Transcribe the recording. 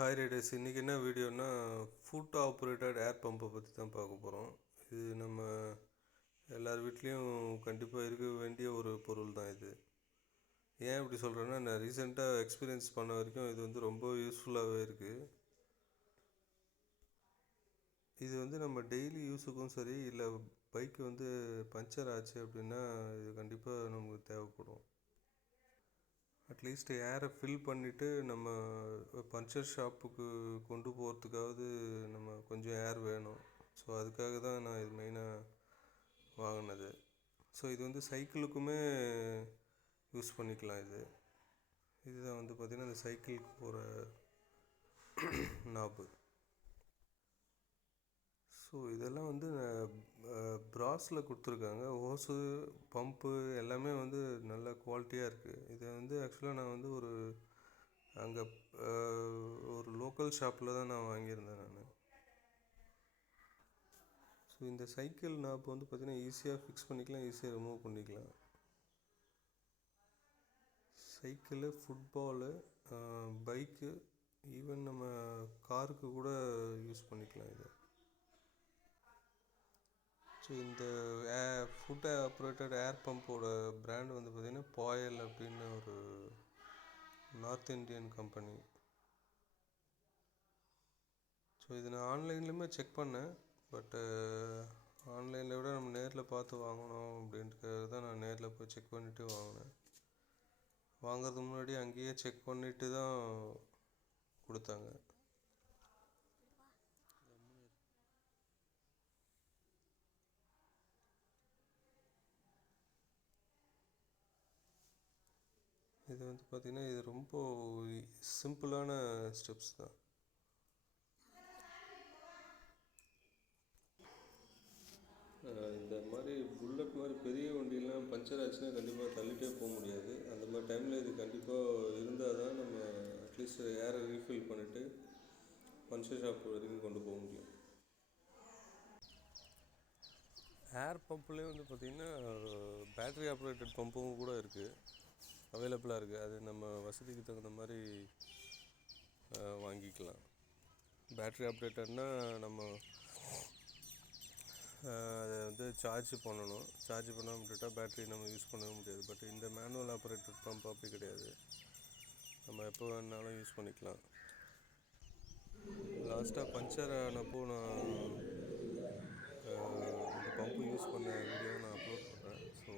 Hi Riders, இன்றைக்கி என்ன வீடியோனா food operated ஏர் பம்பை பற்றி தான் பார்க்க போகிறோம். இது நம்ம எல்லார் வீட்லேயும் கண்டிப்பாக இருக்க வேண்டிய ஒரு பொருள் தான் இது. ஏன் இப்படி சொல்கிறேன்னா, நான் ரீசெண்டாக எக்ஸ்பீரியன்ஸ் பண்ண வரைக்கும் இது வந்து ரொம்ப யூஸ்ஃபுல்லாகவே இருக்குது. இது வந்து நம்ம டெய்லி யூஸுக்கும் சரி, இல்லை பைக்கு வந்து பஞ்சர் ஆச்சு அப்படின்னா இது கண்டிப்பாக நமக்கு தேவைப்படும். அட்லீஸ்ட் ஏரை ஃபில் பண்ணிவிட்டு நம்ம பஞ்சர் ஷாப்புக்கு கொண்டு போகிறதுக்காவது நம்ம கொஞ்சம் ஏர் வேணும். ஸோ அதுக்காக தான் நான் இது மெயினாக வாங்கினது. ஸோ இது வந்து சைக்கிளுக்குமே யூஸ் பண்ணிக்கலாம். இதுதான் வந்து பார்த்திங்கன்னா இந்த சைக்கிளுக்கு போகிற நாப்பு. ஸோ இதெல்லாம் வந்து ப்ராஸில் கொடுத்துருக்காங்க. ஹோஸு, பம்பு எல்லாமே வந்து நல்ல குவாலிட்டியாக இருக்குது. இதை வந்து ஆக்சுவலாக நான் வந்து அங்கே ஒரு லோக்கல் ஷாப்பில் தான் நான் வாங்கியிருந்தேன் நான். ஸோ இந்த சைக்கிள் நாப்பு வந்து பார்த்திங்கன்னா ஈஸியாக ஃபிக்ஸ் பண்ணிக்கலாம், ஈஸியாக ரிமூவ் பண்ணிக்கலாம். சைக்கிளு, ஃபுட்பாலு, பைக்கு, ஈவன் நம்ம காருக்கு கூட யூஸ் பண்ணிக்கலாம் இதை. ஸோ இந்த ஃபுட் ஆப்ரேட்டட் ஏர் பம்போட பிராண்ட் வந்து பார்த்திங்கன்னா பாயல் அப்படின்னு ஒரு நார்த் இந்தியன் கம்பெனி. ஸோ இது நான் ஆன்லைன்லேயுமே செக் பண்ணேன். பட்டு ஆன்லைனில் விட நம்ம நேரில் பார்த்து வாங்கணும் அப்படின்றதுக்காக தான் நான் நேரில் போய் செக் பண்ணிவிட்டு வாங்கினேன். வாங்கிறதுக்கு முன்னாடி அங்கேயே செக் பண்ணிவிட்டு தான் கொடுத்தாங்க. இது வந்து பார்த்திங்கன்னா இது ரொம்ப சிம்பிளான ஸ்டெப்ஸ் தான். இந்த மாதிரி புல்லட் மாதிரி பெரிய வண்டியெலாம் பஞ்சர் ஆச்சுன்னா கண்டிப்பாக தள்ளிட்டே போக முடியாது. அந்த மாதிரி டைமில் இது கண்டிப்பாக இருந்தால் தான் நம்ம அட்லீஸ்ட் ஏரை ரீஃபில் பண்ணிவிட்டு பஞ்சர் ஷாப் வரைக்கும் கொண்டு போக முடியும். ஏர் பம்ப்லேயே வந்து பார்த்திங்கன்னா பேட்ரி ஆப்ரேட்டட் பம்பும் கூட இருக்குது, அவைலபிளாக இருக்குது. அது நம்ம வசதிக்கு தகுந்த மாதிரி வாங்கிக்கலாம். பேட்ரி ஆப்ரேட்டட்னால் நம்ம அதை வந்து சார்ஜ் பண்ணணும். சார்ஜ் பண்ணாமல் விட்டுட்டால் பேட்ரி நம்ம யூஸ் பண்ணவே முடியாது. பட் இந்த மேனுவல் ஆப்ரேட்டட் பம்ப் அப்படி கிடையாது, நம்ம எப்போ வேணாலும் யூஸ் பண்ணிக்கலாம். லாஸ்ட்டாக பஞ்சர் ஆனப்போ நான் இந்த பம்பு யூஸ் பண்ண வீடியோவை நான் அப்லோட் பண்ணுறேன். ஸோ